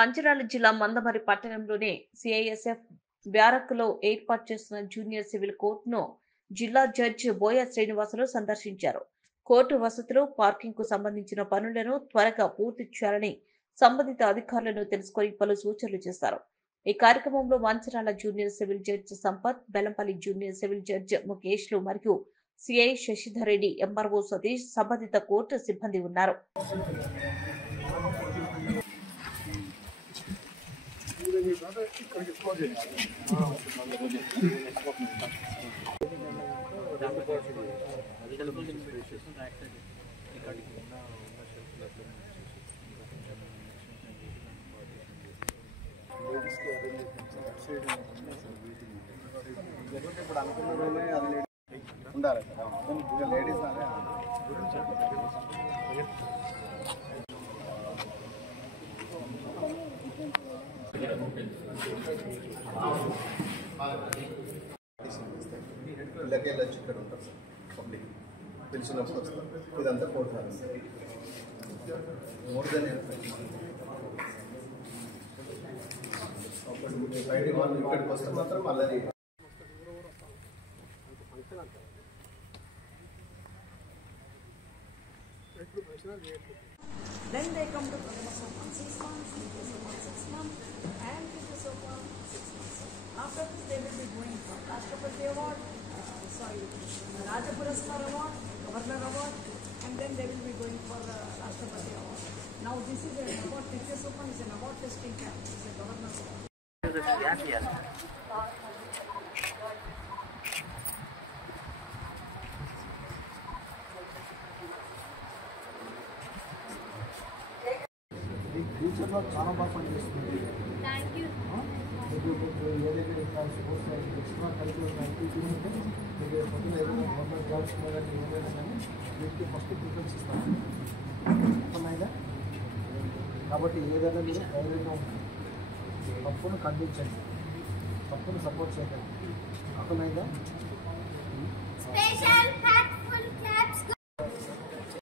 మంచిర్యాల జిల్లా మందమరి పట్టణంలోని సిఐఎస్ఎఫ్ బ్యారక్లో ఏర్పాటు చేస్తున్న జూనియర్ సివిల్ కోర్టును జిల్లా జడ్జి బోయ శ్రీనివాసరావు సందర్శించారు. కోర్టు వసతులు, పార్కింగ్ కు సంబంధించిన పనులను త్వరగా పూర్తి చేయాలని సంబంధిత అధికారులను తెలుసుకొని పలు సూచనలు చేశారు. ఈ కార్యక్రమంలో Mancherial junior civil judge Sampath, Bellampalli junior civil judge ముఖేష్లు మరియు సిఐ శశిధర్ రెడ్డి, ఎంఆర్ఓ సతీష్, సంబంధిత కోర్టు సిబ్బంది ఉన్నారు. ఇప్పుడు అనుకున్న రోజే అది ఉండాలి కదా లేడీస్ ఇళ్ళకి వెళ్ళొచ్చు. ఇక్కడ ఉంటారు సార్, పబ్లిక్ పిలిచినప్పుడు వస్తారు. ఇదంతా కోర్టు మోర్దన్ ఫ్రైడే మార్నింగ్ ఇక్కడికి వస్తే మాత్రం మళ్ళీ Then they come to Pradama Sopan 6 months, Nitya Sopan 6 months, and Nitya Sopan 6 months. After this, they will be going for Rashtrapati Award, Raja Puraskar Award, Governor Award, and then they will be going for Rashtrapati Award. Now this is an award, Nitya Sopan is an award testing camp, it's a Governor Award. ఫ్యూచర్లో చాలా బాగా పనిచేస్తుంది. ఏదైతే sports extra curricular activity ఉంటే మీకు పొద్దున ఏదైనా government jobs కానీ ఏదైనా కానీ వీటికి ఫస్ట్ ప్రిఫరెన్స్ ఇస్తాను అర్థమైందా. కాబట్టి ఏదైనా మీరు ధైర్యంగా ఉంటుంది, తప్పును ఖండించండి, తప్పును సపోర్ట్ చేయండి, అర్థమైందా.